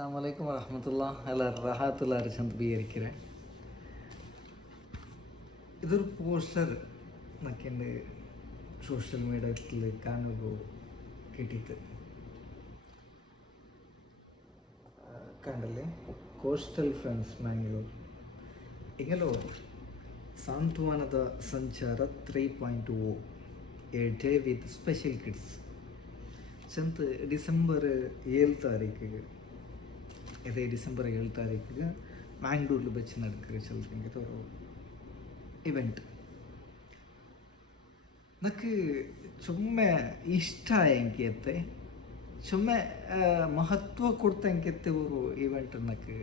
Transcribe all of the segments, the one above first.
அஸ்ஸலாமு அலைக்கும் வரஹ்மத்துல்லாஹ். எல்லாரும் ரஹாத்துல அரிசந்த் இருக்கிறேன். ഇതൊരു പോസ്റ്റർ നമുക്കെൻ്റെ സോഷ്യൽ മീഡിയത്തിൽ കാണുമ്പോൾ കിട്ടിയിട്ട് ಕಂಡಲ್ಲಿ ಕೋಸ್ಟಲ್ ಫ್ರೆಂಡ್ಸ್ ಮ್ಯಾಂಗ್ಳೂರ್ ಈಗಲೂ ಸಾಂತ್ವನದ ಸಂಚಾರ 3.0 a day with special kids ಚಂತ ಡಿಸೆಂಬರ್ 7 ತಾರೀಕಿಗೆ ಇದೇ ಡಿಸೆಂಬರ್ 7 ತಾರೀಕಿಗೆ ಮ್ಯಾಂಗ್ಳೂರ್ಲಿ ಬಚ್ಚಿ ನಡ್ಕರೆ ಚಲ್ರಂಗೆ ತೋರು ಇವೆಂಟ್ ನನಗೆ ಸುಮ್ಮನೆ ಇಷ್ಟ ಎಂಕೇತೆ ಸುಮ್ಮನೆ ಮಹತ್ವ ಕೊಡ್ತಂಕೆತ್ತೆ ഒരു ഇവൻറ്റ് എനിക്ക്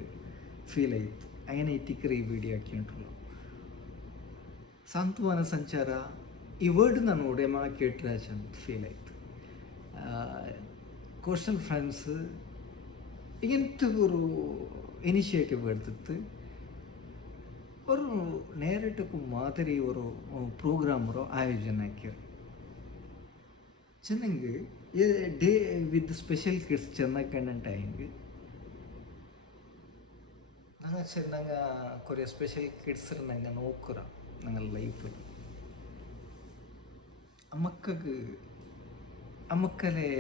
ഫീൽ ആയിട്ട് അങ്ങനെ എത്തിക്കറി ഈ വീഡിയോ ആക്കിയിട്ടുള്ളൂ. ಸಾಂತ್ವನ ಸಂಚಾರ ಈ ವರ್ಡ್ ನಾನು ಒಡೆಮ ಕೇಟ್ರೆ ಅಂತ ಫೀಲ್ ಆಯಿತು. ಕೋಸ್ಟಲ್ ಫ್ರೆಂಡ್ಸ್ ഇങ്ങനത്തെ ഒരു ഇനിഷ്യേറ്റീവ് എടുത്തിട്ട് ഒരു നേരിട്ടൊക്കെ മാതിരി ഒരു പ്രോഗ്രാമറോ ആയോജന ആക്കിയത് ಚೆನ್ನಾಗಿ ಡೇ ವಿತ್ ಸ್ಪೆಷಲ್ ಕಿಡ್ಸ್ ಚೆನ್ನಾಗಿ ಕಂಡಂಟಾയെങ്കിൽ ನಂಗೆ ಚೆನ್ನಾಗಿ കുറേ ಸ್ಪೆಷಲ್ ಕಿಡ್ಸ್ ನಂಗೆ ನೋಕ್ಕುರ ನಂಗೆ ಲೈಫിൽ അമ്മക്കലെ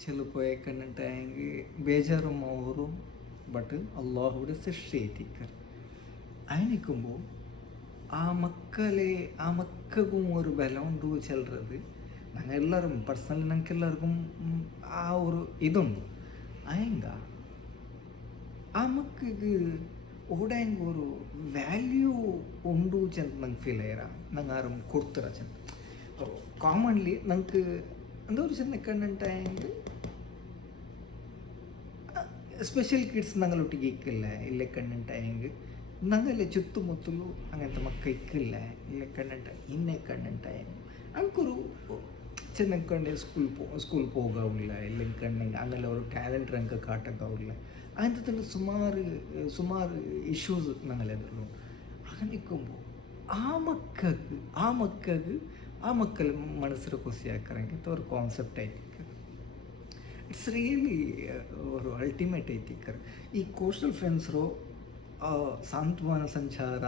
ചിലപ്പോൾ കണ്ടിട്ടായെങ്കിൽ ബേജാറും അവരും ബട്ട് അള്ളാഹുവിടെ ശിക്ഷ എത്തിക്കാർ അതിനിക്കുമ്പോൾ ആ മക്കൾക്കും ഒരു ബലമുണ്ട് ചെല്ലുന്നത് ഞങ്ങൾ എല്ലാവരും പേഴ്സണലി ഞങ്ങൾക്ക് എല്ലാവർക്കും ആ ഒരു ഇതുണ്ട് അയങ്ക ആ മക്കൾക്ക് ഓടെങ്കിൽ ഒരു വാല്യൂ ഉണ്ട് ചെന്ന് ನಂಗೆ ಫೀಲ್ ಆಯ್ಯಾರ ನಂಗೆ ಆರು ಕೊಡ್ತಾರ ಚೆಂದ ಕಾಮನ್ಲಿ ನಂಗೆ എന്താ ഒരു ചെന്ന കണ്ടിട്ടായെങ്കിൽ ಸ್ಪೆಷಲ್ ಕಿಡ್ಸ್ ഞങ്ങളൊട്ടിಗೆ ഇക്കില്ല ഇല്ലേ കണ്ടിട്ടായെങ്കിൽ ഞങ്ങളെ ചുറ്റുമുത്തലു അങ്ങനത്തെ മക്ക ഇക്കില്ല ഇല്ലേ കണ്ടിട്ട ഇന്നെ കണ്ടിട്ടായെങ്കിൽ അനക്കൊരു ചെന്ന കണ്ട് സ്കൂൾ പോകാവില്ല ഇല്ലെങ്കിൽ കണ്ടെങ്കിൽ അങ്ങനെ ഒരു ടാലൻറ്റ് ഞങ്ങൾക്ക് കാട്ടക്കാവില്ല അങ്ങനത്തെ തന്നെ സുമാറ് ഇഷ്യൂസ് ഞങ്ങളെതിരുള്ളൂ. അങ്ങനെ നിൽക്കുമ്പോൾ ആ മക്കൾ മനസ്സിൽ ಖುಷಿಯಾಕರಂಗೆ ഒരു ಕಾನ್ಸೆಪ್ಟ್ ಐತಿ. ಇಟ್ಸ್ ರಿಯಲಿ ഒരു ಅಲ್ಟಿಮೇಟ್ ಐತಿ. ಈ ಕೋಸ್ಟಲ್ ಫ್ರೆಂಡ್ಸರು ಸಾಂತ್ವನ ಸಂಚಾರ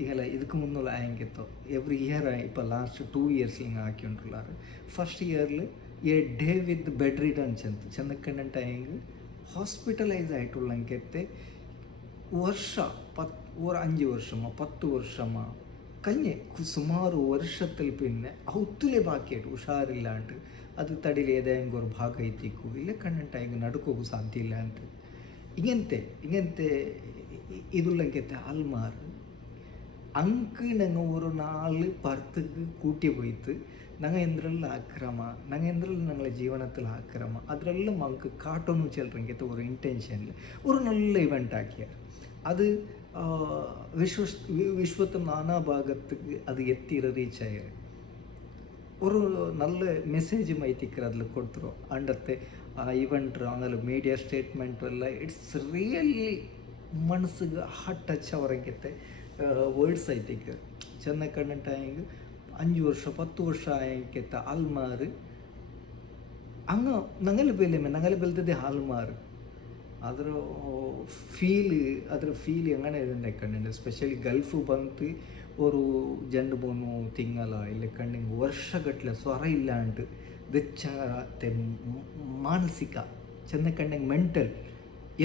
ಈಗೆಲ್ಲ ಇದಕ್ಕೆ ಮುನ್ನುಲ್ಲ ಆಯಂಗಿತ್ತು ಎವ್ರಿ ಇಯರ್ ഇപ്പോൾ ലാസ്റ്റ് 2 years ಹಿಂಗೆ ಹಾಕಿಕೊಂಡಿರ್ಲಾರು. ಫಸ್ಟ್ ಇಯರ್ಲಿ a day with bed ridden ചെന്നക്കണ്ടിട്ടായെങ്കിൽ ഹോസ്പിറ്റലൈസ് ആയിട്ടുള്ളെങ്കത്തെ ವರ್ಷ 5 വർഷമോ 10 വർഷമോ കഴിഞ്ഞ് സുമാറ് വർഷത്തിൽ പിന്നെ ഔത്തുലെ ബാക്കിയായിട്ട് ഉഷാറില്ലാണ്ട് അത് തടിയിൽ ഏതെങ്കിലും ഒരു ഭാഗം എത്തിക്കൂ ഇല്ല കണ്ടിട്ടായെങ്കിൽ നടുക്കോക്ക് സാധ്യമില്ലാണ്ട് ഇങ്ങനത്തെ ഇതുള്ളെങ്കത്തെ ആൾമാർ ಅಂಕ ನಂಗೆ ഒരു 4 ಪರ್ತಕ್ಕೆ ಕೂಟಿ ಹೋಯ್ತು ನಂಗೆ ಎಂದ್ರಲ್ಲ ಆಕ್ರಮ ನಂಗೆ ಎಂದ್ರಲ್ಲ ഞങ്ങളെ ജീവിതത്തിൽ ആക്രമ അതിലെല്ലാം നമുക്ക് കാട്ടൊന്നും ചെല്ലുറെങ്കത്തെ ഒരു ഇൻറ്റൻഷൻ ഒരു നല്ല ഇവൻ്റ് ആക്കിയാൽ അത് വിശ്വത്തെ നാനാഭാഗത്തേക്ക് അത് എത്തി റീച്ച് ആയത് ഒരു നല്ല മെസ്സേജ് മൈത്തിക്കർ അതിൽ കൊടുത്തിರೋ അണ്ടത്തെ ഇവൻ്റ് അങ്ങനെ മീഡിയ സ്റ്റേറ്റ്മെൻറ്റും ಎಲ್ಲ ಇಟ್ಸ್ ರಿಯಲಿ ಮನಸ್ಸಿಗೆ ಹಾರ್ಟ್ ಟಚ್ ಅವರಂಗತ್ತೆ വേർഡ്സ് ആയിത്തേക്ക് ചെന്ന കണ്ടിട്ടായെങ്കിൽ 5 വർഷം 10 വർഷം ആയെങ്കത്തെ ആൾമാർ അങ്ങ് ഞങ്ങൾ ಬೆಲ್ತದೆ ಆಲ್ಮಾರು ಅದರ ಫೀಲ್ ಎങ്ങനെ ಇದನ್ನು ಕಣ್ಣಿಂದ ಸ್ಪೆಷಲಿ ಗಲ್ಫು ಬಂತು ഒരു 2-3 ತಿಂಗಳ ಇಲ್ಲಿ ಕಣ್ಣಿಂಗ್ ವರ್ಷಗಟ್ಟಲೆ ಸ್ವರ ಇಲ್ಲಾಂಟು ದೆಚ್ಚತೆ ಮಾನಸಿಕ ಚೆನ್ನ ಕಣ್ಣಿಂಗ್ ಮೆಂಟಲ್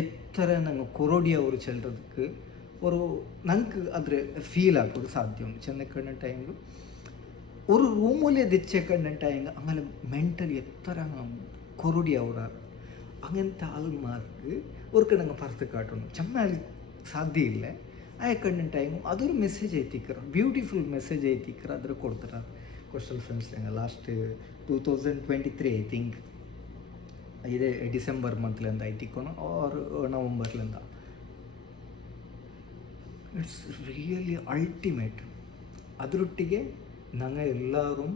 ಎತ್ತರ ನಂಗೆ ಕೊರೋಡಿಯ ಅವರು ಚೆಲ್ಲೋದಕ್ಕೆ ഒരു നമുക്ക് അതിൽ ഫീൽ ആക്കുക സാധ്യമുണ്ട് ചെന്ന കണ്ടിട്ടായെങ്കിൽ ഒരു റൂമിലെ തെച്ച കണ്ടിട്ടായെങ്കിൽ അങ്ങനെ മെൻ്റലി എത്ര കൊറോടി ആവുറാറ് അങ്ങനത്തെ ആൾമാർക്ക് ഒരു കണങ്ങ് പുറത്ത് കാട്ടണം ചെന്നാൽ സാധ്യമില്ല ആ കണ്ടിട്ടായെങ്കിൽ അതൊരു മെസ്സേജ് എത്തിക്കറ ಬ್ಯೂಟಿಫುಲ್ ಮೆಸೇಜ್ ಎತ್ತಿಕ್ಕರ ಅದ್ರ ಕೊಡ್ತಾರೆ coastal friends last 2023 I think ಇದೇ ಡಿಸೆಂಬರ್ ಮಂತ್ಲಿಂದ ಐತಿಕ್ಕೋಣ ಆರ್ ನವಂಬರ್ಲಿಂದ. It's really ultimate. ಅದರೊಟ್ಟಿಗೆ ഞങ്ങളെല്ലാവരും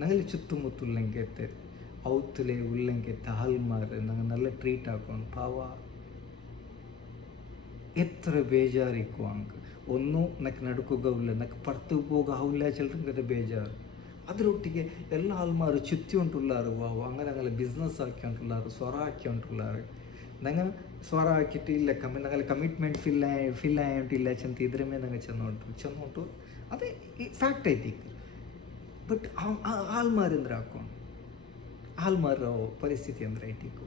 ഞങ്ങളെ ചുറ്റുമുത്തുള്ളെങ്കത്തെ ഔത്തിലെ ഉള്ളെങ്കത്തെ ആൾമാർ ഞങ്ങൾ നല്ല ട്രീറ്റ് ആക്കണം. പാവ എത്ര ಬೇಜಾರಿಕ್ಕೂ ಅಂಕ ഒന്നും ನನಗೆ ನಡ್ಕೋಗಾವಿಲ್ಲ ನನಗೆ ಪರ್ತು ಹೋಗಾವಿಲ್ಲ ಚೆಲ್ರಂಗದ ಬೇಜಾರು ಅದರೊಟ್ಟಿಗೆ ಎಲ್ಲ ಆಲ್ಮಾರು ಚುತ್ತಿ ಉಂಟುಲ್ಲಾರು ವಾವು അങ്ങനെ അങ്ങനെ ബിസിനസ് ആക്കിയിട്ടുള്ളാറ് സ്വറ ആക്കിയിട്ടുള്ളാറ് ನಂಗೆ ಸ್ವರ ಹಾಕಿಟ್ಟು ಇಲ್ಲ ನಂಗೆ ಕಮಿಟ್ಮೆಂಟ್ ಫಿಲ್ ಆಯ್ತಿಲ್ಲ ಚಂತ ಇದ್ರ ಮೇಲೆ ನಂಗೆ ಚೆಂದ ಉಂಟು ಅದೇ ಫ್ಯಾಕ್ಟ್ ಐತಿ ಬಟ್ ಆಲ್ಮಾರ್ ಅಂದ್ರೆ ಹಾಕೊಂಡು ಆಲ್ಮಾರ ಪರಿಸ್ಥಿತಿ ಅಂದ್ರೆ ಐಟಿಕ್ಕು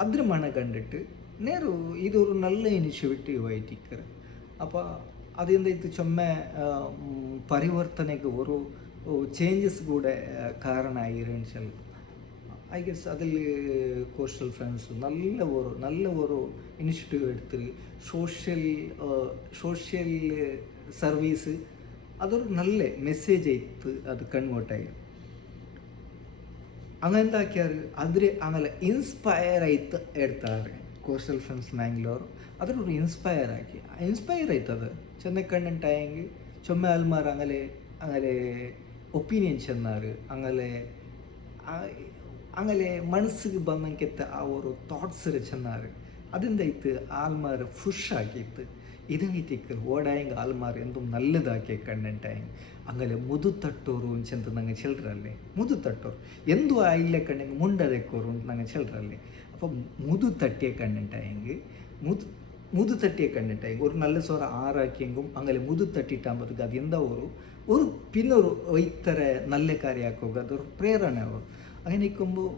ಅದ್ರ ಮನ ಕಂಡಿಟ್ಟು ನೇರು ಇದೊരു നല്ല ಇನಿಷಿಯೇಟಿವ್ ಐಟಿಕ್ಕರು ಅಪ್ಪ ಅದರಿಂದ ಇದು ಚೊಮ್ಮೆ ಪರಿವರ್ತನೆಗೆ ஒரு ചേഞ്ചസ് കൂടെ കാരണമായിരുന്നു ചില ഐ ഗെസ് അതിൽ കോസ്റ്റൽ ഫ്രണ്ട്സ് നല്ല ഒരു ഇനിഷ്യേറ്റീവ് എടുത്ത് സോഷ്യൽ സർവീസ് അതൊരു നല്ല മെസ്സേജ് ആയിട്ട് അത് കൺവേർട്ടായി അങ്ങനത്തെ ആക്കിയാറ് അതിൽ അങ്ങനെ ഇൻസ്പയർ ആയിട്ട് എടുത്താറ് കോസ്റ്റൽ ഫ്രണ്ട്സ് മാംഗ്ലൂർ അതൊരു ഇൻസ്പയർ ആയിട്ടത് ചെന്നൈ കണ്ടിട്ടായെങ്കിൽ ചുമ്മ ആൽമാർ അങ്ങനെ ಒಪಿನಿಯನ್ ಚೆన్నారు അങ്ങനെ ಮನಸ್ಸಿಗೆ ಬಂದಂಗೆತ್ತ ಅವರು ಥಾಟ್ಸ್ ಚೆన్నారు ಅದರಿಂದ ಇತ್ತು ಆಲ್ಮಾರ್ ಫುಷ್ ಆಗಿತ್ತು ಇದೈತಿಕ್ಕೆ ಓಡಾಯಂಗೆ ಆಲ್ಮಾರ್ ಎಂದೂ ನಲ್ಲದಾಕೆ ಕಣ್ಣಂಟಾಯಂಗೆ അങ്ങനെ ಮುದು ತಟ್ಟೋರು ಅಂಚಂತ ನಂಗೆ ಚಿಲ್ಡ್ರಲ್ಲಿ ಮುದು ತಟ್ಟೋರು ಎಂದೂ ಆ ಇಲ್ಲೇ ಕಣ್ಣಂಗೆ ಮುಂಡದೆಕ್ಕೋರು ಅಂತ ನಂಗೆ ಚಿಲ್ಡ್ರಲ್ಲಿ അപ്പം മുതു തട്ടിയ കണ്ടിട്ടായെങ്കിൽ മുതു തട്ടിയ കണ്ടിട്ടായെങ്കിൽ ഒരു നല്ല സ്വര ആറാക്കിയെങ്കും അങ്ങനെ മുതു തട്ടിട്ടാകുമ്പോഴത്തേക്ക് അത് എന്താ ഒരു പിന്നൊരു ഇത്തര നല്ല കാര്യമാക്കുക അതൊരു പ്രേരണ ആവും അങ്ങനെ നിൽക്കുമ്പോൾ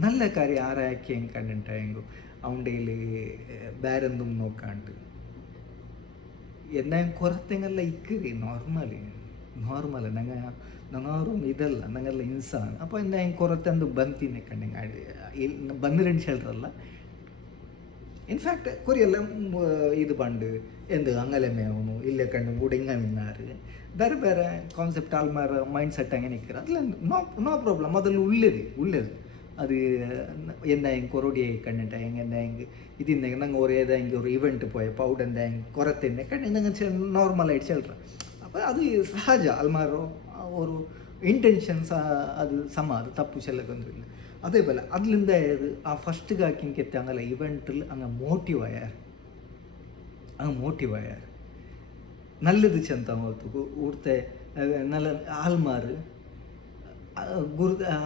നല്ല കാര്യം ആറാക്കിയെങ്കിൽ കണ്ടിട്ടായെങ്കും അവൻ്റെ വേറെന്തും നോക്കാണ്ട് എന്തായാലും കുറത്തെങ്ങല്ല ഇക്കറി നോർമൽ ನಂಗಾರು ಇದಲ್ಲ ನಂಗೆಲ್ಲ ಇನ್ಸಾನ್ ಅಪ್ಪ ಇಂದ ಹೆಂಗೆ ಕೊರತೆಂದು ಬಂತೀನಿ ಕಣ್ಣಂಗೆ ಬಂದಿರಂಡು ಹೇಳ್ರಲ್ಲ ಇನ್ಫ್ಯಾಕ್ಟ್ ಕೊರಿಯಲ್ಲ ಇದು ಬಂಡು ಎಂದು ಅಂಗಲೆ ಮೇವನು ಇಲ್ಲೇ ಕಣ್ಣು ಕೂಡ ಹಿಂಗೆ ನಿನ್ನಾರು ಬೇರೆ ಕಾನ್ಸೆಪ್ಟ್ ಆಲ್ಮಾರ ಮೈಂಡ್ ಸೆಟ್ ಹಂಗೆ ನಿಕ್ಕಿರ ಅದ್ಲ ನೋ ಪ್ರಾಬ್ಲಮ್ ಅದ್ರಲ್ಲಿ ಉಳ್ಳೇದು ಅದು ಎಂದ ಹೆಂಗೆ ಕೊರಡಿ ಕಣ್ಣಿಟ್ಟ ಹೆಂಗೆ ಹೆಂಗೆ ഇതിൻ്റെ ನಂಗೆ ഒരു ഏതെങ്കിലും ഒരു ഇവൻറ്റ് പോയപ്പോൾ അവിടെ എന്തെങ്കിലും കുറത്തിൻ്റെ കണ്ണി നിങ്ങൾ നോർമലായിട്ട് ചെല്ലുക അപ്പോൾ അത് സഹജ ആൽമാരോ ഒരു ಇಂಟೆನ್ಷನ್ಸ್ ಅದು ಸಮ ಅದು ತಪ್ಪು ಚೆಲ್ಲಕೊಂದಿಲ್ಲ അതേപോലെ അതിലെന്തായത് ആ ഫസ്റ്റ് കാക്കിങ്കെത്തി അങ്ങനെ ഇവൻറ്റിൽ അങ്ങ് മോട്ടീവ് ആയാർ നല്ലത് ചെന്ത ಊರ್ತೆ നല്ല ആൾമാർ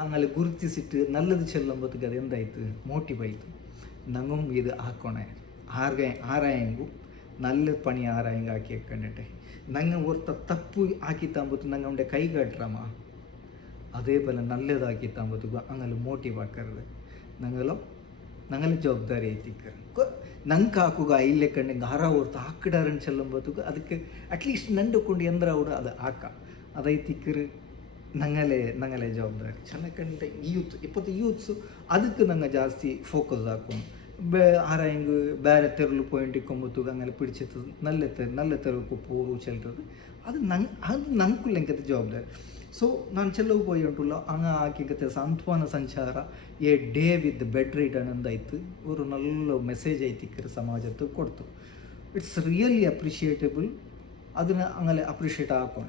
അങ്ങനെ ಗುರುತಿಸಿಟ್ಟು നല്ലത് ಚೆಲ್ಲಂಬತ್ತಿಗೆ ಅದು ಎಂದಾಯ್ತು ಮೋಟಿವ್ ಆಯಿತು ನಂಗೂ ಇದು ಹಾಕೋಣ ಆರಾಯಂಗೂ നല്ല പണി ആരായെങ്കിൽ ആക്കി വെക്കണ്ടേ ನಂಗೆ ಒರ್ತ ತಪ್ಪು ಹಾಕಿತ್ತಂಬತ್ತು ನಂಗೆ ಅವൻ്റെ ಕೈಗಾಟ್ರಮ್ಮ അതേപോലെ നല്ലതാക്കിത്തമ്പത്തുക അങ്ങനെ മോട്ടീവ് ആക്കരുത് ഞങ്ങളെ ജവാಬ್ದಾರಿ ಐತಿಕ್ಕ ನಂಗೆ ಹಾಕುಗ ಇಲ್ಲೇ ಕಣ್ಣಿಗೆ ಆರ ಹೊರ್ತು ಹಾಕಿಡಾರನ್ನು ಚೆಲ್ಲಂಬತ್ತುಗ ಅದಕ್ಕೆ ಅಟ್ಲೀಸ್ಟ್ ನಂಡುಕೊಂಡು ಎಂದ್ರೆ ಅವರು ಅದು ಹಾಕ ಅದೈತಿಕ್ಕರು ನಂಗಲೆ ಜವಾಬ್ದಾರಿ ಚೆನ್ನಾಗಿ ಕಂಡ ಯೂತ್ಸು ಅದಕ್ಕೆ ನಂಗೆ ಜಾಸ್ತಿ ಫೋಕಸ್ ಹಾಕೊಂಡು ಆರಾಯಂಗೆ ಬೇರೆ ತೆರಳು ಪಾಯಿಂಟ್ ಇಕ್ಕೊಂಬತ್ತುಗ അങ്ങനെ പിടിച്ചത് നല്ല തെരുവുക്ക് പോറു ചെല്ലുന്നത് അത് ನಂಗೆ ಜವಾಬ್ದಾರಿ ಸೊ ನಾನು ಚೆಲ್ಲವು പോയി ಉಂಟುಲ್ಲ ಹಂಗೆ ಹಾಕಿಗತ್ತೆ Santhwana Sanchara a day with bed ridden ಅಂದಾಯ್ತು ஒரு நல்ல ಮೆಸೇಜ್ ಐತಿಕ್ಕರು ಸಮಾಜಕ್ಕೆ ಕೊಡ್ತು ಇಟ್ಸ್ ರಿಯಲಿ ಅಪ್ರಿಷಿಯೇಟಬಲ್ ಅದನ್ನು അങ്ങനെ ಅಪ್ರಿಷಿಯೇಟ್ ಹಾಕೋಣ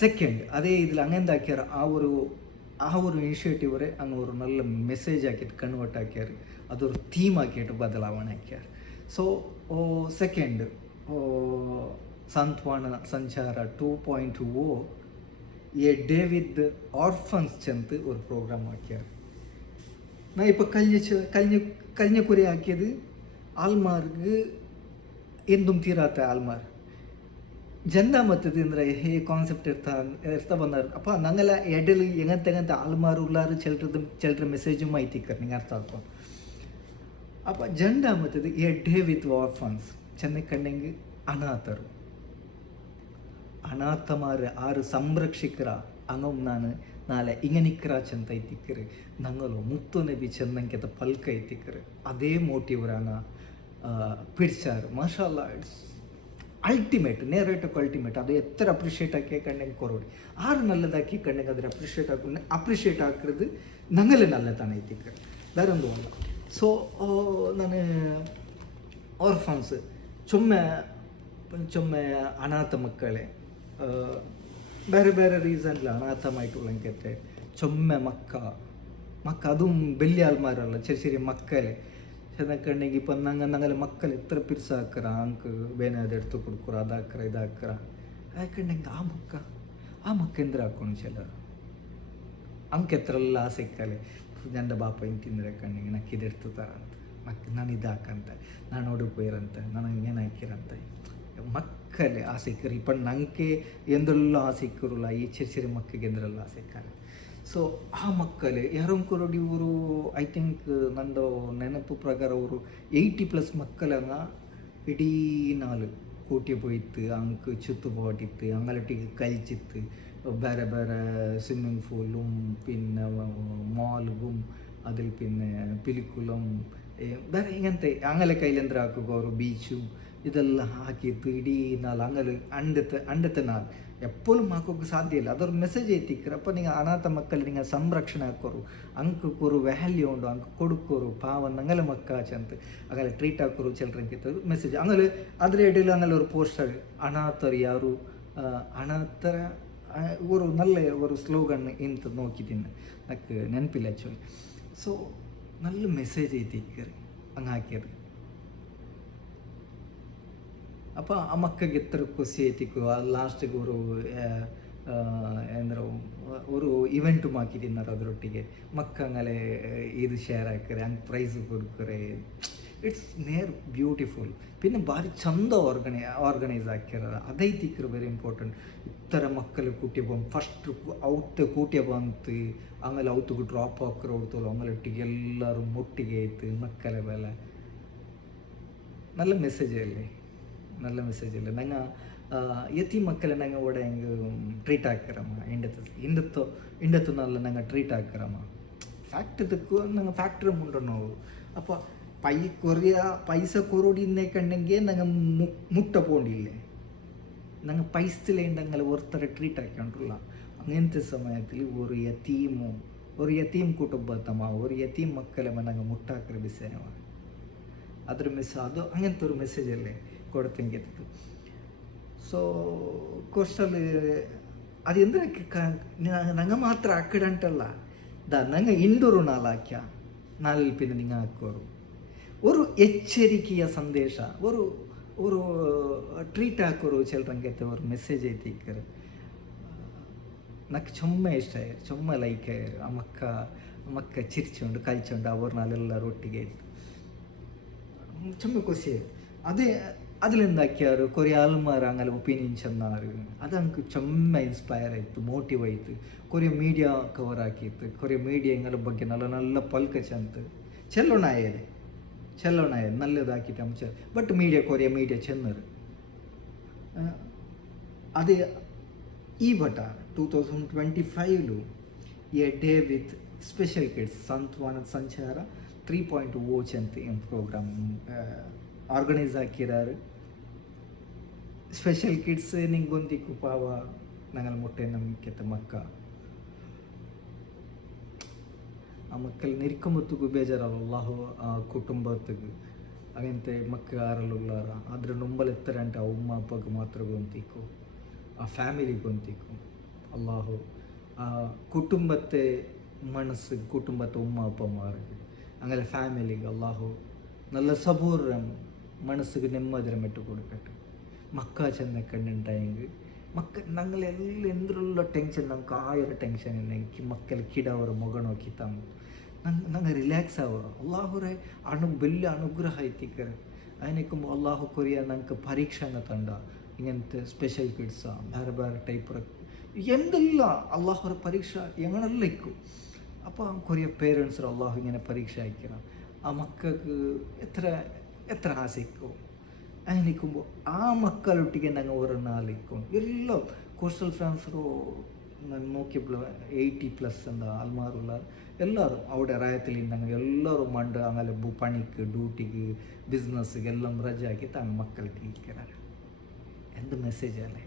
ಸೆಕೆಂಡ್ ಅದೇ ಇதில் അങ്ങനെന്താ ಹಾಕ್ಯಾರ ಆ ஒரு ಇನಿಷಿಯೇಟಿವ್ರೆ ಹಂಗೆ ஒரு நல்ல ಮೆಸೇಜ್ ಹಾಕಿಟ್ಟು ಕನ್ವರ್ಟ್ ಹಾಕ್ಯಾರ ಅದೊರು ಥೀಮ್ ಹಾಕಿಟ್ಟು ಬದಲಾವಣೆ ಹಾಕ್ಯಾರ ಸೊ ಸೆಕೆಂಡ್ ಸಾಂತ್ವನ ಸಂಚಾರ 2.0 ಎ ಡೇ ವಿತ್ ಆರ್ಫನ್ಸ್ ಚೆಂತ ஒரு ப்ரோக்ராம் ಹಾಕ್ಯಾರ ನಾ இப்போ ಕಲ್ഞ്ഞ ಕುರಿ ಹಾಕಿയത് ಆಲ್ಮಾರ್ಗೆ ಎಂದುം തീരാത്ത ಆಲ್ಮಾರ್ ജന്താമത്തതിന്ദ്ര ഹേ കോൺസെപ്റ്റ് എടുത്താ ಬಂದಾರ ಅಪ್ಪ ನಂಗೆಲ್ಲ ಎಡೆಲ್ ಎಂಗಂತೆ ಆಲ್ಮಾರು ಉಳ್ಳಾರು ಚೆಲ್ರ ಮೆಸೇಜು ಮಾಹಿತಿಕ್ಕರ್ ನಿಂಗೆ ಅರ್ಥ ಆಗ್ಕೊಂಡು ಅಪ್ಪ ಜಂಡಾಮತ್ತದು ಎ ಡೇ ವಿತ್ ಆರ್ಫನ್ಸ್ ಚೆನ್ನೈ ಕಣ್ಣಂಗೆ ಅನಾಥಮಾರು ಆರು ಸಂರಕ್ಷಕರ ಅಂಗಂ ನಾನು ನಾಳೆ ಇಂಗನಿಕ್ಕರ ಚೆಂತ ಐತಿಕ್ಕರು ನಂಗಲು ಮುತ್ತು ನಬಿ ಚೆಂದಂಕೆತ ಪಲ್ಕ ಐತಿಕ್ಕರು ಅದೇ ಮೋಟಿವ್ರಾನ ಪಿಡ್ಸಾರು ಮಾಷಾಲ್ಲ ಇಟ್ಸ್ ಅಲ್ಟಿಮೇಟ್ ನೇರೇಟಕ್ಕೆ ಅಲ್ಟಿಮೇಟ್ ಅದು ಎತ್ತರ ಅಪ್ರಿಷಿಯೇಟ್ ಹಾಕಿ ಕಣ್ಣಂಗೆ ಕೊರೋಡಿ ಆರು ನಲ್ಲದಾಕಿ ಕಣ್ಣಂಗೆ ಅದ್ರ ಅಪ್ರಿಷಿಯೇಟ್ ಹಾಕಿರೋದು ನಂಗಲೇ ನಲ್ಲತಾನೆ ಐತಿಕ್ಕರು ಬೇರೆ ಒಂದು ಅಲ್ಲ ಸೊ ನಾನು ಆರ್ಫನ್ಸ್ ചുമ്മാ അനാഥ മക്കളെ ಬೇರೆ ರೀಸನ್ಲ ಅನಾಥമായിട്ടുള്ളಂಗೆ ചുമ്മാ മക്ക അതും വലിയ ആൾമാരല്ല ചെറിയ മക്കളെ ചെന്നക്കണ്ടെങ്കിൽ ഇപ്പം ഞങ്ങളെ മക്കൾ എത്ര പിരിസാക്കറ ആങ്ക് വേനത് എടുത്ത് കൊടുക്കുറ അതാക്കറ ഇതാക്കറ അതൊക്കെണ്ടെങ്കിൽ ആ ಆ ಮಕ್ಕೆಂದ್ರೆ ಹಾಕೊಂಡು ಚೆಲ್ಲರು ಅಂಕೆತ್ರಲ್ಲ ಸಿಕ್ಕಲೆ ನನ್ನ ಬಾಪ ಹಿಂಗೆ ತಿಂದರೆ ಕಣ್ಣಿಗೆ ನಕ್ಕೆ ಇದಿರ್ತಾರ ಅಂತ ನಾನು ಇದು ಹಾಕಂತ ನಾನು ಉಡುಪೋಯಿರಂತ ನನಗೆ ಏನು ಹಾಕಿರಂತ ಮಕ್ಕಳೇ ಆಸೆಕ್ಕರು ಇಪ್ಪ ನಂಗೆ ಎಂದೆಲ್ಲ ಆಸೆಕ್ಕರಲ್ಲ ಈ ಚಿರಿ ಮಕ್ಕಳಿಗೆ ಎಂದ್ರೆಲ್ಲ ಆಸೆಕ್ಕಾರೆ ಸೊ ಆ ಮಕ್ಕಳು ಯಾರೋ ಕೊರಡಿ ಇವರು ಐ ಥಿಂಕ್ ನಂದು ನೆನಪು ಪ್ರಕಾರ ಅವರು 80+ ಮಕ್ಕಳನ್ನ ಇಡೀ ನಾಳು കൂട്ടി പോയിട്ട് അങ്ങ് ചുറ്റുപാട്ടിട്ട് അങ്ങോട്ടേക്ക് കളിച്ചിട്ട് വേറെ വേറെ സ്വിമ്മിങ് പൂളും പിന്നെ മാളും അതിൽ പിന്നെ പിലിക്കുളം വേറെ ഇങ്ങനത്തെ അങ്ങനെ കൈലെന്തരാക്കുക ഒരു ബീച്ചും ഇതെല്ലാം ಹಾಕಿತ್ತು ಇಡೀ ನಾள் ಅಂಗಲು ಅಂಡത്തെ ನಾள் ಎಪ್ಪೋಲು ಹಾಕೋಕೆ ಸಾಧ್ಯ ಇಲ್ಲ ಅದರ ಮೆಸೇಜ್ ಐತಿಕ್ರ ಅಪ್ಪ ನೀವು ಅನಾಥ ಮಕ್ಕಳು ನೀವು ಸಂರಕ್ಷಣೆ ಹಾಕೋರು ಅಂಕಕ್ಕೋರು ವ್ಯಾಲ್ಯೂ ಉಂಡು ಅಂಕ ಕೊಡುಕೋರು ಪಾವನ್ ಅಂಗಲ ಮಕ್ಕಾಚ ಅಂತ ಆಗಲೇ ಟ್ರೀಟ್ ಹಾಕೋರು ಚಿಲ್ಡ್ರನ್ಕಿತ್ತು ಮೆಸೇಜ್ ಅಂಗಲು ಅದ್ರ ಇಡೀಲಿ ಅಂಗಲ ஒரு போஸ்டர் ಅನಾಥರು ಯಾರು ಅನಾಥರ ஒரு நல்ல ஒரு ஸ்லோகன் ಇಂತ ನೋಕಿದ್ದೀನಿ ನಕ್ಕೆ ನೆನಪಿಲ್ಲ ಆ್ಯಕ್ಚುಲಿ ಸೊ നല്ല ಮೆಸೇಜ್ ಐತಿಕ್ರ ಹಂಗೆ ಹಾಕ್ಯಾರ അപ്പോൾ ആ മക്കൾക്ക് എത്ര ಖುಷಿ ಐತಿಕ್ಕು ಲಾಸ್ಟಿಗೆ ಅವರು ಏನರ ഒരു ഇവൻറ്റും ആക്കി തിന്നാറ് ಅದರೊಟ್ಟಿಗೆ ಮಕ್ಕ ಅಂಗಲೆ ಇದು ಶೇರ್ ಹಾಕ್ತಾರೆ ಹಂಗೆ ಪ್ರೈಸ್ ಕೊಡ್ತಾರೆ ಇಟ್ಸ್ ನೇರ್ ಬ್ಯೂಟಿಫುಲ್ പിന്നെ ಭಾರಿ ಚಂದ ಆರ್ಗನೈಸ್ ಹಾಕ್ಯಾರ ಅದೈತಿಕ್ರು ವೆರಿ ಇಂಪಾರ್ಟೆಂಟ್ ಇತ್ತರ ಮಕ್ಕಳು ಕೂಟಿ ಬಂದು ಫಸ್ಟ್ ಔಟ್ ಕೂಟಿ ಬಂತು ಆಮೇಲೆ ಔತುಗೂ ಡ್ರಾಪ್ ಹಾಕ್ರು ಹೊಡ್ತಲ್ಲ ಆಮೇಲೆ ಒಟ್ಟಿಗೆ ಎಲ್ಲರೂ ಒಟ್ಟಿಗೆ ಆಯ್ತು ಮಕ್ಕಳ ಮೇಲೆ നല്ല ಮೆಸೇಜ್ ಅಲ್ಲಿ നല്ല ಮೆಸೇಜ್ ಇಲ್ಲ ನಂಗೆ ಎತ್ತಿ ಮಕ್ಕಳು ನಂಗೆ ಒಡೆ ಹೆಂಗೆ ಟ್ರೀಟ್ ಹಾಕ್ಯಾರಮ್ಮ ಇಂಡತ್ತು ನಲ್ಲ ನಂಗೆ ಟ್ರೀಟ್ ಹಾಕ್ಯಾರಮ್ಮ ಫ್ಯಾಕ್ಟ್ರಿದಕ್ಕೂ ನಂಗೆ ಫ್ಯಾಕ್ಟ್ರಿ ಮುಂಡೆ ನೋವು ಅಪ್ಪ പൈസ കൊറോടിനെ കണ്ടെങ്കിൽ ഞങ്ങൾ മുട്ട പോണ്ടില്ലേ ഞങ്ങൾ പൈസയിലുണ്ടെങ്കിൽ ഒരുത്തരെ ട്രീറ്റ് ആക്കിക്കൊണ്ടില്ല അങ്ങനത്തെ സമയത്തിൽ ഒരു യതീം കുടുംബത്തമ്മ ഒരു യതീം മക്കളെ ഞങ്ങൾ മുട്ടാക്കിற വിഷയമാണ് ಅದ್ರ ಅದು അങ്ങനത്തെ ഒരു ಮೆಸೇಜ್ ಅಲ್ಲೇ ಕೊಡ್ತಂಗೆ ಸೊ ಕೋಸ್ಟಲ್ ಅದು ಎಂದ್ರೆ ನಂಗೆ ಮಾತ್ರ ಅಕ್ಕಡಂಟಲ್ಲ ನಂಗೆ ಇಂಡೂರು ನಾಲ್ ಹಾಕ್ಯ ನಾಳೆ ಪಿನ್ನ ನಿಂಗೆ ಹಾಕೋರು ഒരു ಎಚ್ಚರಿಕೆಯ ಸಂದೇಶ ഒരു ಟ್ರೀಟ್ ಹಾಕೋರು ಚಿಲ್ಡ್ರನ್ಗೆ ഒരു ಮೆಸೇಜ್ ಐತಿಕ್ಕರು నాకు ಚೊಮ್ಮೆ ಇಷ್ಟ ಆಯ್ತು ಚೊಮ್ಮೆ ಲೈಕ್ ಆಯ್ತು ಆ ಮಕ್ಕ ಚಿರ್ಚೊಂಡು ಕಲ್ಚೊಂಡು ಅವ್ರ ನಾಳೆಲ್ಲರೂ ಒಟ್ಟಿಗೆ ಇತ್ತು ಚೊಮ್ಮೆ ಖುಷಿ ಅದೇ അതിലെന്താ ആക്കിയാറ് കുറേ ആൾമാർ അങ്ങനെ ഒപ്പീനിയൻ ചെന്നാറ് അതങ്ങൾക്ക് ചൊമ്മ ഇൻസ്പയർ ಆಯಿತು ಮೋಟಿವ್ ಆಯಿತು കുറേ ಮೀಡಿಯಾ ಕವರ್ ಹಾಕಿತ್ತು കുറേ ಮೀಡಿಯಾ ಇಂಗಳ ಬಗ್ಗೆ നല്ല ಪಲ್ಕ ಚಂತ ಚೆಲ್ಲೋಣಾಯದೆ ನಲ್ಲದಾಕಿಟ್ಟು ಅಂಶ ಬಟ್ കുറേ ಮೀಡಿಯಾ ಚೆನ್ನರು ಅದೇ ಈ ಬಟ 2025 a day with special kids Santhwana Sanchara 3.0 ಅಂತ ಪ್ರೋಗ್ರಾಮ್ ಆರ್ಗನೈಸ್ ಹಾಕಿರಾರು ಸ್ಪೆಷಲ್ ಕಿಡ್ಸ್ ನಿಂಗೆ ಗೊಂದಿಕ್ಕು ಪಾವ ನಂಗಲ್ ಮುಟ್ಟೆ ನಮ್ಗೆತ್ತ ಮಕ್ಕ ಆ ಮಕ್ಕಳು ನಿರ್ಕಮತ್ತಗೂ ಬೇಜಾರಲ್ಲಾಹು ಆ ಕುಟುಂಬத்துக்கு അങ്ങനത്തെ മക്ക ആരെല്ലുള്ളാರ ಆದರೆ ನುಂಬಲೆತ್ತರಂಟ ಆ ಉಮ್ಮ ಅಪ್ಪಗೆ ಮಾತ್ರ ಗೊಂತಿಕ್ಕು ಆ ಫ್ಯಾಮಿಲಿ ಗೊಂತಿಕ್ಕು ಅಲ್ಲಾಹು ಆ ಕುಟುಂಬത്തെ ಮನಸ್ಸು ಕುಟುಂಬത്തെ ಉಮ್ಮ ಅಪ್ಪമാർക്ക് അങ്ങനെ ಫ್ಯಾಮಿಲಿಗೆ ಅಲ್ಲಾಹು നല്ല സബൂറം മനസ്സിക്ക് നെമ്മതിരെ മെട്ട് കൊടുക്കട്ടെ മക്ക ചെന്ന കണ്ടുണ്ടായെങ്കിൽ ഞങ്ങളെല്ലാം എന്തിലുള്ള ടെൻഷൻ നമുക്ക് 1000 ടെൻഷൻ എനിക്ക് മക്കൾ കിടവರ ಮೊಗ ನೋಕಿ ತಾವು ನಂಗೆ ರಿಲ್ಯಾಕ್ಸ್ ಆಗೋರು ಅಲ್ಲಾಹುರೇ വലിയ ಅನುಗ್ರಹ ಐತಿಕ್ಕರೆ അതിനേക്കും ಅಲ್ಲಾಹು ಕೊರಿಯ ನಂಗೆ ಪರೀಕ್ಷೆನ ತಂಡ ഇങ്ങനത്തെ ಸ್ಪೆಷಲ್ ಕಿಡ್ಸ ಬೇರೆ ಬೇರೆ ಟೈಪ್ എന്തെಲ್ಲ അള്ളാഹുര പരീക്ഷ എങ്ങനെല്ലാം ഇക്കും അപ്പോൾ കൊറിയ പേരൻസ് അള്ളാഹു ഇങ്ങനെ പരീക്ഷ അയക്കണം ആ മക്കൾക്ക് എത്ര ആശയിക്കും അങ്ങനെ നിൽക്കുമ്പോൾ ആ മക്കളൊട്ടിಗೆ ഞങ്ങൾ ഒരു നാളിക്കും എല്ലാം കോസ്റ്റൽ ഫ്രാൻസರು നോക്കിയപ്പോൾ 80+ എന്താ ആൾമാരുള്ള എല്ലാവരും അവിടെ ರಾಯತಿಲಿಂದ ಎಲ್ಲರೂ ಮಂಡ ಆಮೇಲೆ ಪಣಿക്ക് ഡ്യൂട്ടിക്ക് ബിസിനസ്സിಗೆ എല്ലാം ರಜೆ ಹಾಕಿ ತಮ್ಮ ಮಕ್ಕಳಿಗೆ ಇಕ್ಕಿದ್ದಾರೆ എന്ത് മെസ്സേജ് അല്ലേ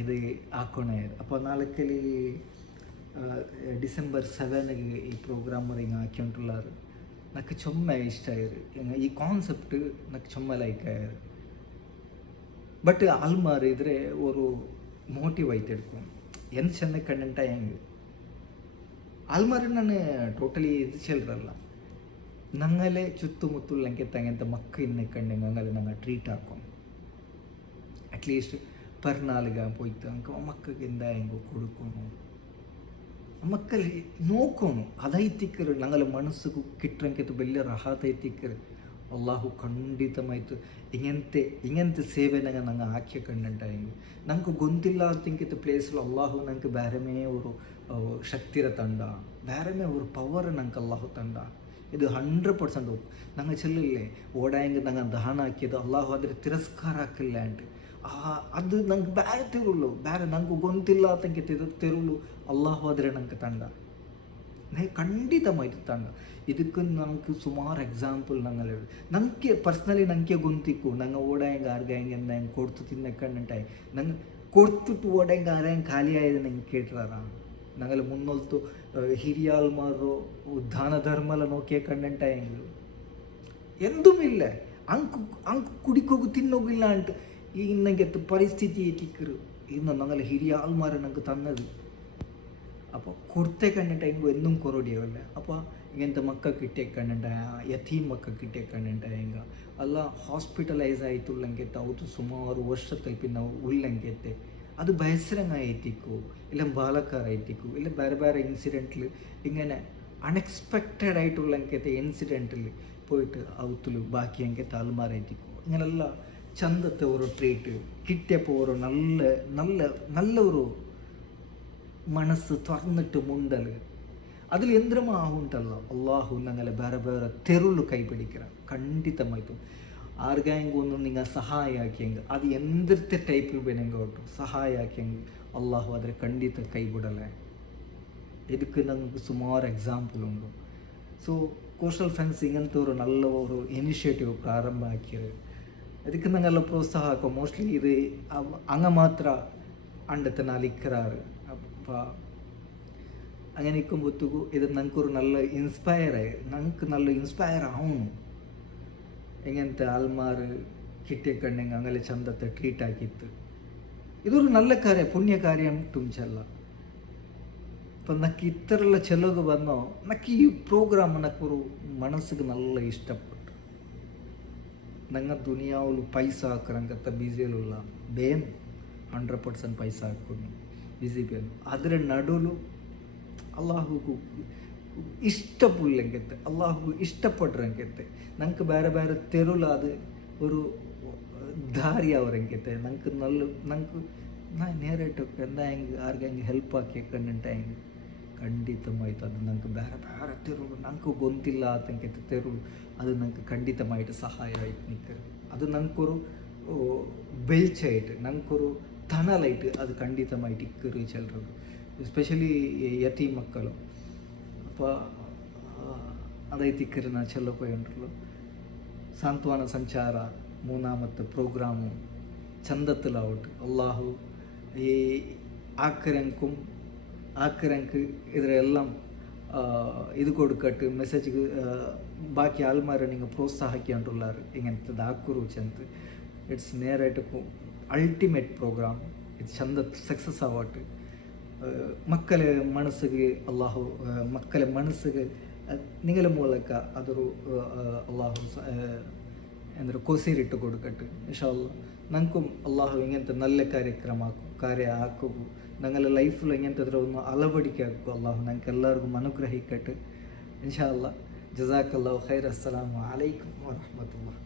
ഇത് ಹಾಕೋಣೆ അപ്പോൾ ನಾಲ್ಕಲ್ಲಿ December 7 ಈ ಪ್ರೋಗ್ರಾಮ್ ಹಿಂಗೆ ಹಾಕ್ಯಂಟುಳ್ಳಾರು నాకు ಚೊಮ್ಮೆ ಇಷ್ಟ ಆಯ್ರು ಈ ಕಾನ್ಸೆಪ್ಟ್ నాకు ಚೊಮ್ಮೆ ಲೈಕ್ ಆಯ್ರು ಬಟ್ ಆಲ್ಮಾರ್ ಇದ್ರೆ ஒரு ಮೋಟಿವ್ ಆಯ್ತು ಹಿಡ್ಕೊಂಡು ಎಂತ ಚೆಂದ ಕಂಡಂಟ ಹೆಂಗೆ ಆಲ್ಮಾರ್ ನಾನು ಟೋಟಲಿ ಇದು ಚೆಲ್ಲರಲ್ಲ ನಂಗಲೆ ಚುತ್ತಮುತ್ತಲು ನಂಗೆ ತಂಗಂತ ಮಕ್ಕ ಇನ್ನೆ ಕಂಡಂಗೆ ಹಂಗಲ್ಲ ನಂಗೆ ಟ್ರೀಟ್ ಹಾಕೊಂಡು ಅಟ್ಲೀಸ್ಟ್ പെരുന്നാളുക പോയിട്ട് നമുക്ക് മക്കൾക്ക് എന്തായെങ്കോ കൊടുക്കണം, ಮಕ್ಕಳು ನೋಕೋನು ಅದೈತಿಕ್ಕರು ನಂಗಲ ಮನಸ್ಸಿಗೂ ಕಿಟ್ಟಂಕೆತ್ತು ಬೆಲ್ಲ ರಹಾತ ಐತಿಕ್ಕರು ಅಲ್ಲಾಹು ಖಂಡಿತಮಾಯ್ತು ಇಂಗಂತೆ ಸೇವೆ ನಂಗೆ ಆಖ್ಯ ಕಂಡಂಟಾಯಿಂಗು ನಂಗೆ ಗೊತ್ತಿಲ್ಲ ತಿಂಕಿತ ಪ್ಲೇಸ್ಲು ಅಲ್ಲಾಹು ನಂಗೆ ಬೇರೆಮೇ ಅವರು ಶಕ್ತಿರ ತಂಡ ಬೇರೆಮೇ ಅವರು ಪವರ್ ನಂಗೆ ಅಲ್ಲಾಹು ತಂಡ ಇದು 100% ನಂಗೆ ಚೆಲ್ಲಿಲ್ಲೇ ಓಡಾಯಂಗೆ ನಂಗೆ ದಹನ ಹಾಕಿದ್ದು ಅಲ್ಲಾಹು ಅದ್ರ ತಿರಸ್ಕಾರ ಹಾಕಿಲ್ಲ ಅಂಟ್ ಅದು ನಂಗೆ ಬೇರೆ ತೆರುಳು ಬೇರೆ ನಂಗೆ ಗೊತ್ತಿಲ್ಲ ತಂಗೆ ತೆರುಳು ಅಲ್ಲಾಹು ಆದರೆ ನಂಗೆ ತಂಡ ಖಂಡಿತಮಾಯ್ತು ತಂಡ ಇದಕ್ಕೆ ನಂಗೆ ಸುಮಾರು ಎಕ್ಸಾಂಪಲ್ ನಂಗೆ ಹೇಳಿ ನಂಗೆ ಪರ್ಸ್ನಲಿ ನಂಗೆ ಗೊತ್ತಿಕ್ಕು ನಂಗೆ ಓಡಾಯಂಗೆ ಆರ್ಗಾಯಂಗೆ ಹೆಂಗೆ ಕೊಡ್ತು ತಿನ್ನಕ್ಕಂಟಾಯಿ ನಂಗೆ ಕೊಡ್ತುಟ್ಟು ಓಡಾಯಂಗೆ ಆರ್ಯಾಂಗೆ ಖಾಲಿ ಆಯ್ದು ನಂಗೆ ಕೇಟ್ರಾರ ನಂಗಲ್ಲಿ ಮುನ್ನೊಲ್ತು ಹಿರಿಯಾಲ್ಮಾರು ದಾನ ಧರ್ಮಲ ನೋಕಿಯ ಕಂಡಂಟಾಯಂಗೆ ಎಂದೂ ಇಲ್ಲ ಅಂಕು ಕುಡಿಕೋಗು ತಿನ್ನೋಗಿಲ್ಲ ಅಂಟು ಈಗ ನಂಗೆ ಪರಿಸ್ಥಿತಿ ತಿಕ್ಕರು ಇನ್ನು ನಂಗಲ್ಲ ಹಿರಿಯ ಆಲ್ಮಾರ ನಂಗೆ ತನ್ನದು അപ്പോൾ കൊടുത്തേ കണ്ടിട്ടായെങ്കിൽ എന്നും കൊറോടിയാവല്ലേ അപ്പോൾ ഇങ്ങനത്തെ മക്കൾ കിട്ടിയ കണ്ടിട്ടായ യതീം മക്കൾ കിട്ടിയ കണ്ടിട്ടായെങ്ക ಅಲ್ಲ ಹಾಸ್ಪಿಟಲೈಸ್ ಆಯ್ತುಳ್ಳಂಗೆತ್ತೆ ಅವತ್ತು ಸುಮಾರು ವರ್ಷದಲ್ಲಿ ಪಿನ್ನ ಉಳ್ಳಂಗೆತ್ತೆ ಅದು ಬೇಸರಂಗ ಐತಿಕ್ಕು ಇಲ್ಲ ಬಾಲಕಾರ ಐತಿಕ್ಕು ಇಲ್ಲ ಬೇರೆ ಬೇರೆ ಇನ್ಸಿಡೆಂಟ್ಲು ഇങ്ങനെ അൺഎക്സ്പെക്റ്റഡ് ആയിട്ടുള്ളಂಗೆತ್ತೆ ഇൻസിഡൻറ്റിൽ പോയിട്ട് അവത്തുಲು ബാക്കി ಅಂಗೆತ್ತೆ അൽമാര ಐತಿಕ್ಕು ഇങ്ങനെಲ್ಲ ചന്തത്തെ ഒരു ട്രീറ്റ് കിട്ടിയപ്പോൾ ഒരു നല്ല ഒരു മനസ്സ് തുറന്നിട്ട് മുണ്ടൽ അതിൽ എന്തിനുമാ ഉണ്ടല്ല അള്ളാഹു ഞങ്ങളെ ಬೇರೆ ಬೇರೆ ತೆರುಳು ಕೈಪಿಡಿக்கிற ಖಂಡಿತಮಾಯ್ತು ಆರ್ಗಾಯಂಗೆ ಒಂದು ನಿಂಗೆ ಸಹಾಯ ಹಾಕಿಯಂಗೆ ಅದು ಎಂದಿರ್ತೆ ಟೈಪಿಲ್ ಬೇನಂಗೆ ಒಟ್ಟು ಸಹಾಯ ಹಾಕಿಯಂಗೆ ಅಲ್ಲಾಹು ಆದರೆ ಖಂಡಿತ ಕೈ ಬಿಡಲ್ಲ ಇದಕ್ಕೆ ನಂಗೆ ಸುಮಾರು ಎಕ್ಸಾಂಪಲ್ ಉಂಟು ಸೊ ಕೋಸ್ಟಲ್ ಫೆನ್ಸಿಂಗ್ ಅಂತ ஒரு நல்ல ஒரு ಇನಿಷಿಯೇಟಿವ್ ಪ್ರಾರಂಭ ಹಾಕಿರು ಅದಕ್ಕೆ ನಂಗೆಲ್ಲ ಪ್ರೋತ್ಸಾಹ ಹಾಕೋ ಮೋಸ್ಟ್ಲಿ ಇದು അങ്ങ് ಮಾತ್ರ അണ്ടത്തെ നാലിക്കറാറ് അപ്പോൾ അങ്ങനെ നിൽക്കുമ്പോഴത്തേക്കും ഇത് ഞങ്ങൾക്കൊരു നല്ല ഞങ്ങൾക്ക് നല്ല ഇൻസ്പയർ ആവണം എങ്ങനത്തെ ആൾമാർ കിട്ടിയ കണ്ണെങ്കിൽ അങ്ങനെ ചന്തത്തെ ട്രീറ്റ് ആക്കിയിട്ട് ഇതൊരു നല്ല കാര്യം പുണ്യകാര്യം തുഞ്ചല്ല അപ്പം നക്ക് ഇത്തരമുള്ള ചെലവ് വന്നോ നക്ക് ഈ പ്രോഗ്രാം നക്കൊരു മനസ്സിക്ക് നല്ല ഇഷ്ടപ്പെട്ടു ನಂಗೆ ದುನಿಯಾವಲು ಪೈಸ ಹಾಕರಂಗತ್ತ ಬಿಸಿಯಲ್ಲ ಬೇನು 100% ಪೈಸ ಹಾಕೊಂಡು ಬಿಸಿ ಬೇನು ಅದರ ನಡುಲು ಅಲ್ಲಾಹುಗೂ ഇഷ്ടപ്പുള്ളെങ്കത്തെ അള്ളാഹു ഇഷ്ടപ്പെട്ടെങ്കത്തെ നമുക്ക് ಬೇರೆ ಬೇರೆ ತೆರುಳು ಅದು ഒരു ದಾರಿ ಅವರಂಗೆತ್ತೆ ನಂಗೆ ನಂಗೆ ನಾ ನೇರಾയിട്ട് എന്തായെങ്കിൽ ആർക്കെങ്കിലും ಹೆಲ್ಪ್ ಹಾಕಿ ಕಂಡಂಟಾയെങ്കിൽ ಖಂಡಿತമായിട്ട് ಅದು ನಂಗೆ ಬೇರೆ ಬೇರೆ ತೆರುಳು ನಂಗೆ ಗೊತ್ತಿಲ್ಲ ಆತಂಗೆತ್ತೆ ತೆರುಳು ಅದು ನಂಗೆ ಖಂಡಿತമായിട്ട് സഹായമായിട്ട് നിൽക്കുക അത് നമുക്കൊരു വെളിച്ചമായിട്ട് നമുക്കൊരു തണലായിട്ട് അത് ಖಂಡಿತമായിട്ട് ഇക്കറി ചെല്ലുന്നത് ಎಸ್ಪೆಷಲಿ ಯತೀಮ್ ಮಕ್ಕಳು അപ്പോൾ അതൈತಿ ഇക്കറി ನಾ ചെല്ലപ്പോയുണ്ടല്ലോ സാന്ത്വന സഞ്ചാര മൂന്നാമത്തെ പ്രോഗ്രാമും ചന്തത്തിലാവട്ടെ അള്ളാഹു ഈ ആക്കരങ്ക് ഇതിലെല്ലാം ഇത് കൊടുക്കട്ട് മെസ്സേജ് ബാക്കി ആൾമാരെ നിങ്ങൾ പ്രോത്സാഹിക്കാണ്ടുള്ളാറ് ഇങ്ങനത്തെ ആക്കുරු ചെന്ന് ഇറ്റ്സ് നേരായിട്ട് ಅಲ್ಟಿಮೇಟ್ ಪ್ರೋಗ್ರಾಮ್ ಇದು ಚಂದ ಸಕ್ಸಸ್ ಆವಟ್ಟು ಮಕ್ಕಳ ಮನಸ್ಸಿಗೆ ಅಲ್ಲಾಹು ಮಕ್ಕಳ ಮನಸ್ಸಿಗೆ ನಿಗಳ ಮೂಲಕ ಅದರು ಅಲ್ಲಾಹು ಅಂದರೆ ಕೋಸಿರಿಟ್ಟು കൊടുക്കട്ടെ ഇൻഷാ അല്ലാഹ് നമുക്കും അല്ലാഹു ഇങ്ങനത്തെ നല്ല ಕಾರ್ಯ ಹಾಕു ഞങ്ങളുടെ ലൈഫിൽ ഇങ്ങനത്തെ ഒന്ന് അളവടിക്കാക്കും അല്ലാഹു ഞങ്ങൾക്ക് എല്ലാവർക്കും അനുഗ്രഹിക്കട്ടെ ഇൻഷാ അല്ലാഹ് ജസാക്കല്ലാഹു ഖൈർ. അസ്സലാമു അലൈക്കും വറഹ്മത്തുള്ളാഹി.